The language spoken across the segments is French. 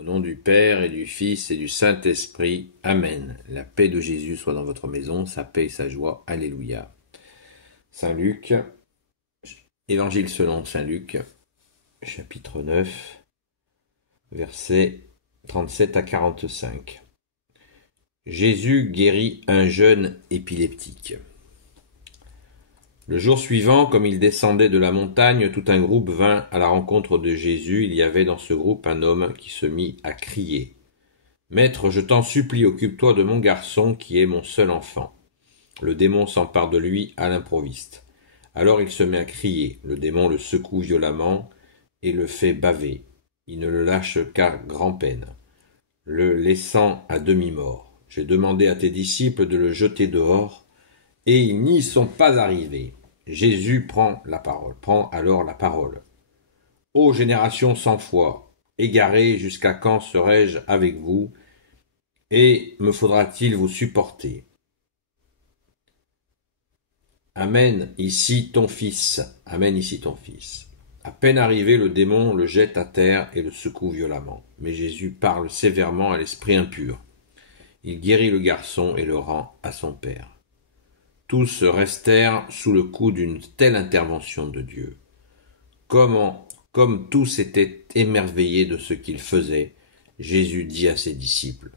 Au nom du Père et du Fils et du Saint-Esprit. Amen. La paix de Jésus soit dans votre maison, sa paix et sa joie. Alléluia. Saint Luc, Évangile selon Saint Luc, chapitre 9, versets 37 à 45. Jésus guérit un jeune épileptique. Le jour suivant, comme il descendait de la montagne, tout un groupe vint à la rencontre de Jésus. Il y avait dans ce groupe un homme qui se mit à crier. « Maître, je t'en supplie, occupe-toi de mon garçon qui est mon seul enfant. » Le démon s'empare de lui à l'improviste. Alors il se met à crier. Le démon le secoue violemment et le fait baver. Il ne le lâche qu'à grand-peine, le laissant à demi-mort. J'ai demandé à tes disciples de le jeter dehors, et ils n'y sont pas arrivés. Jésus prend alors la parole. Ô génération sans foi, égarée, jusqu'à quand serai-je avec vous, et me faudra-t-il vous supporter? Amène ici ton fils. Amène ici ton fils. À peine arrivé, le démon le jette à terre et le secoue violemment. Mais Jésus parle sévèrement à l'esprit impur. Il guérit le garçon et le rend à son père. Tous restèrent sous le coup d'une telle intervention de Dieu. Comme tous étaient émerveillés de ce qu'il faisait, Jésus dit à ses disciples,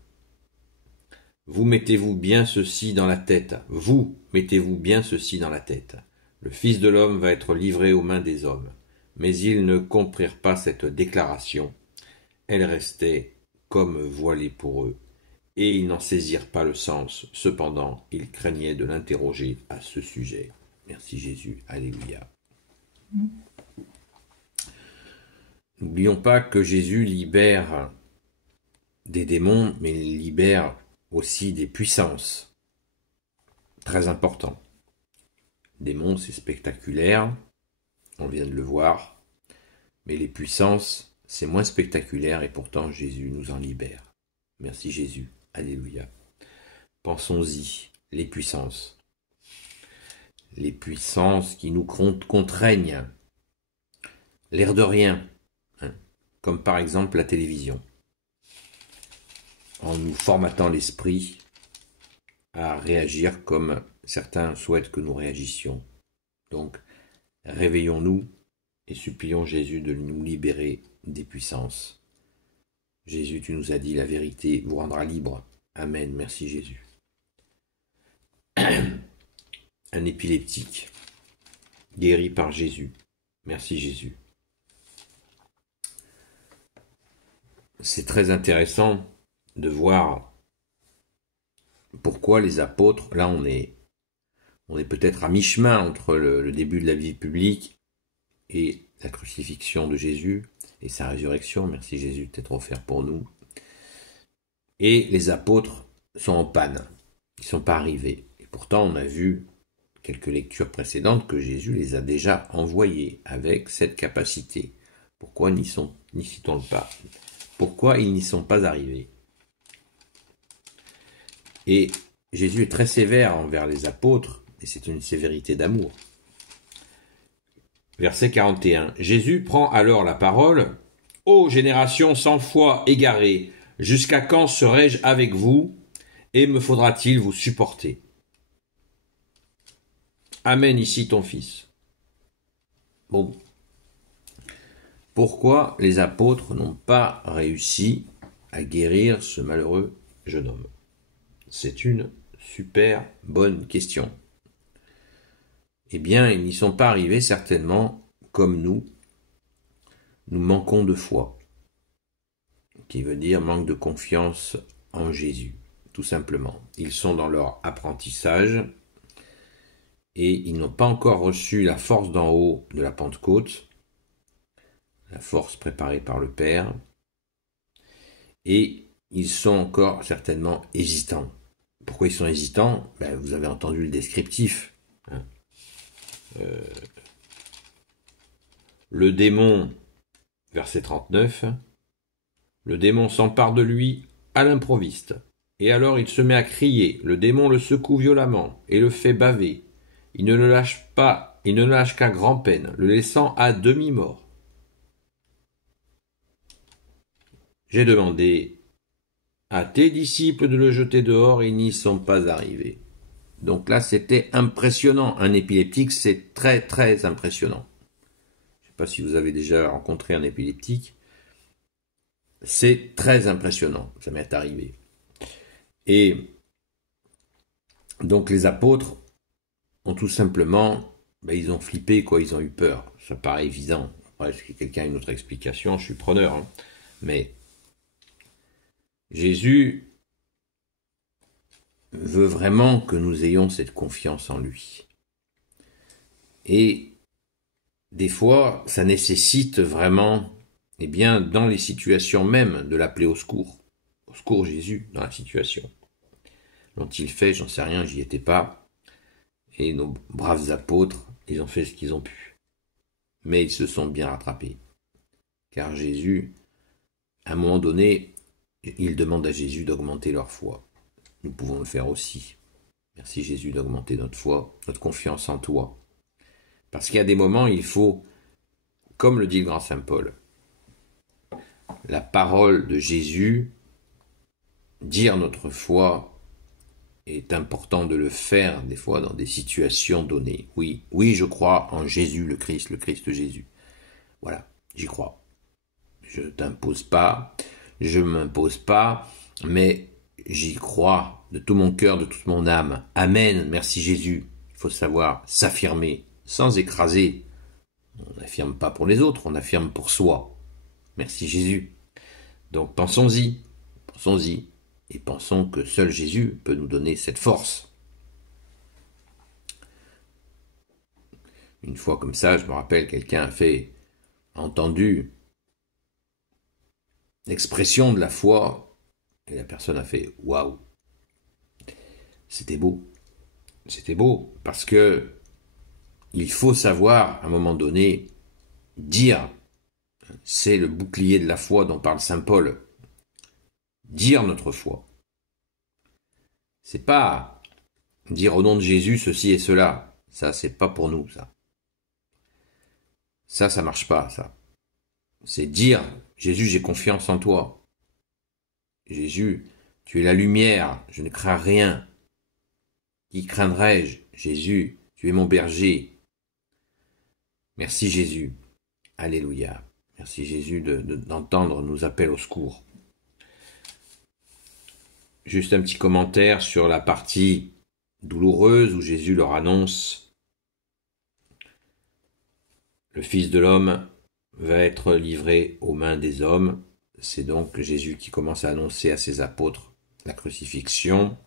« Vous mettez-vous bien ceci dans la tête, vous mettez-vous bien ceci dans la tête. Le Fils de l'homme va être livré aux mains des hommes. » Mais ils ne comprirent pas cette déclaration. Elle restait comme voilée pour eux, et ils n'en saisirent pas le sens. Cependant, ils craignaient de l'interroger à ce sujet. Merci Jésus. Alléluia. N'oublions pas que Jésus libère des démons, mais il libère aussi des puissances. Très important. Démons, c'est spectaculaire, on vient de le voir, mais les puissances, c'est moins spectaculaire et pourtant Jésus nous en libère. Merci Jésus. Alléluia. Pensons-y, les puissances. Les puissances qui nous contraignent, l'air de rien, comme par exemple la télévision, en nous formatant l'esprit à réagir comme certains souhaitent que nous réagissions. Donc, réveillons-nous et supplions Jésus de nous libérer des puissances. Jésus, tu nous as dit la vérité vous rendra libre. Amen. Merci Jésus. Un épileptique, guéri par Jésus. Merci Jésus. C'est très intéressant de voir pourquoi les apôtres, là on est peut-être à mi-chemin entre le début de la vie publique et la crucifixion de Jésus et sa résurrection, merci Jésus de t'être offert pour nous. Et les apôtres sont en panne, ils ne sont pas arrivés. Et pourtant on a vu quelques lectures précédentes que Jésus les a déjà envoyés avec cette capacité. Pourquoi n'y citons-le pas? Pourquoi ils n'y sont pas arrivés? Et Jésus est très sévère envers les apôtres, et c'est une sévérité d'amour. Verset 41. Jésus prend alors la parole. « Ô génération sans foi égarée, jusqu'à quand serai-je avec vous, et me faudra-t-il vous supporter? Amène ici ton fils. » Bon. Pourquoi les apôtres n'ont pas réussi à guérir ce malheureux jeune homme? C'est une super bonne question. Eh bien, ils n'y sont pas arrivés certainement comme nous. Nous manquons de foi, qui veut dire manque de confiance en Jésus, tout simplement. Ils sont dans leur apprentissage et ils n'ont pas encore reçu la force d'en haut de la Pentecôte, la force préparée par le Père, et ils sont encore certainement hésitants. Pourquoi ils sont hésitants? Vous avez entendu le descriptif. Le démon, verset 39, le démon s'empare de lui à l'improviste, et alors il se met à crier. Le démon le secoue violemment et le fait baver. Il ne le lâche pas, il ne le lâche qu'à grand-peine, le laissant à demi-mort. j'ai demandé à tes disciples de le jeter dehors et ils n'y sont pas arrivés. Donc là, c'était impressionnant. Un épileptique, c'est très, très impressionnant. Je ne sais pas si vous avez déjà rencontré un épileptique. C'est très impressionnant. Ça m'est arrivé. Et donc les apôtres ont tout simplement, ils ont flippé, quoi. Ils ont eu peur. Ça paraît évident. Après, si quelqu'un a une autre explication, je suis preneur. Hein. Mais Jésus veut vraiment que nous ayons cette confiance en lui. Et des fois, ça nécessite vraiment, dans les situations même, de l'appeler au secours. Au secours Jésus, dans la situation. L'ont-ils fait? J'en sais rien, j'y étais pas. Et nos braves apôtres, ils ont fait ce qu'ils ont pu. Mais ils se sont bien rattrapés. Car Jésus, à un moment donné, il demande à Jésus d'augmenter leur foi. Nous pouvons le faire aussi. Merci Jésus d'augmenter notre foi, notre confiance en toi. Parce qu'il y a des moments, il faut, comme le dit le grand Saint Paul, la parole de Jésus, dire notre foi, est important de le faire des fois dans des situations données. Oui, je crois en Jésus le Christ Jésus. Voilà, j'y crois. Je t'impose pas, je m'impose pas, mais j'y crois de tout mon cœur, de toute mon âme. Amen, merci Jésus. Il faut savoir s'affirmer sans écraser. On n'affirme pas pour les autres, on affirme pour soi. Merci Jésus. Donc pensons-y. Et pensons que seul Jésus peut nous donner cette force. Une fois comme ça, je me rappelle, quelqu'un a entendu l'expression de la foi, et la personne a fait « Waouh !» C'était beau. C'était beau, parce que il faut savoir, à un moment donné, dire. C'est le bouclier de la foi dont parle saint Paul. Dire notre foi. C'est pas dire au nom de Jésus ceci et cela. Ça, c'est pas pour nous, ça. Ça marche pas, ça. C'est dire, Jésus, j'ai confiance en toi. Jésus, tu es la lumière, je ne crains rien. Qui craindrais-je? Jésus, tu es mon berger. Merci Jésus. Alléluia. Merci Jésus d'entendre nos appels au secours. Juste un petit commentaire sur la partie douloureuse où Jésus leur annonce le Fils de l'homme va être livré aux mains des hommes. C'est donc Jésus qui commence à annoncer à ses apôtres la crucifixion,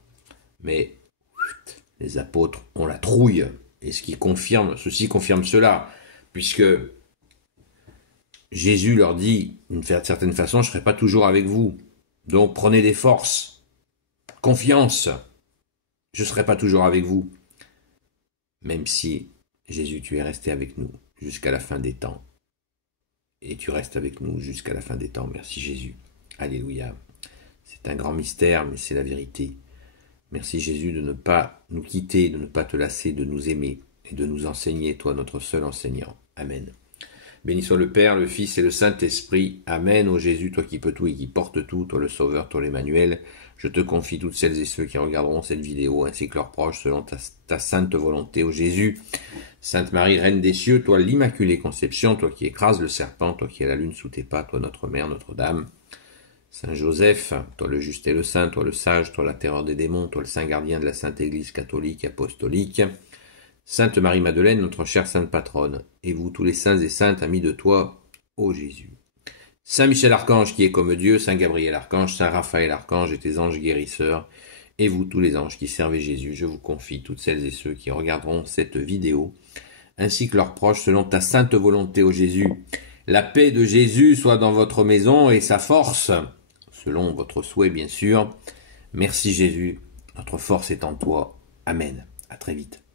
mais les apôtres ont la trouille, et ceci confirme cela, puisque Jésus leur dit, d'une certaine façon, je ne serai pas toujours avec vous, donc prenez des forces. Confiance, je ne serai pas toujours avec vous. Même si, Jésus, tu es resté avec nous jusqu'à la fin des temps. Et tu restes avec nous jusqu'à la fin des temps. Merci Jésus. Alléluia. C'est un grand mystère, mais c'est la vérité. Merci Jésus de ne pas nous quitter, de ne pas te lasser, de nous aimer et de nous enseigner, toi, notre seul enseignant. Amen. Béni soit le Père, le Fils et le Saint-Esprit. Amen. Ô Jésus, toi qui peux tout et qui portes tout, toi le Sauveur, toi l'Emmanuel, je te confie toutes celles et ceux qui regarderont cette vidéo, ainsi que leurs proches, selon ta sainte volonté, ô Jésus. Sainte Marie, Reine des cieux, toi l'Immaculée Conception, toi qui écrases le serpent, toi qui as la lune sous tes pas, toi notre Mère, Notre-Dame. Saint Joseph, toi le juste et le saint, toi le sage, toi la terreur des démons, toi le saint gardien de la Sainte Église catholique et apostolique. Sainte Marie-Madeleine, notre chère sainte patronne, et vous tous les saints et saintes amis de toi, ô Jésus. Saint Michel Archange qui est comme Dieu, Saint Gabriel Archange, Saint Raphaël Archange et tes anges guérisseurs, et vous tous les anges qui servez Jésus, je vous confie toutes celles et ceux qui regarderont cette vidéo, ainsi que leurs proches selon ta sainte volonté, ô Jésus. La paix de Jésus soit dans votre maison et sa force, selon votre souhait bien sûr. Merci Jésus, notre force est en toi. Amen. À très vite.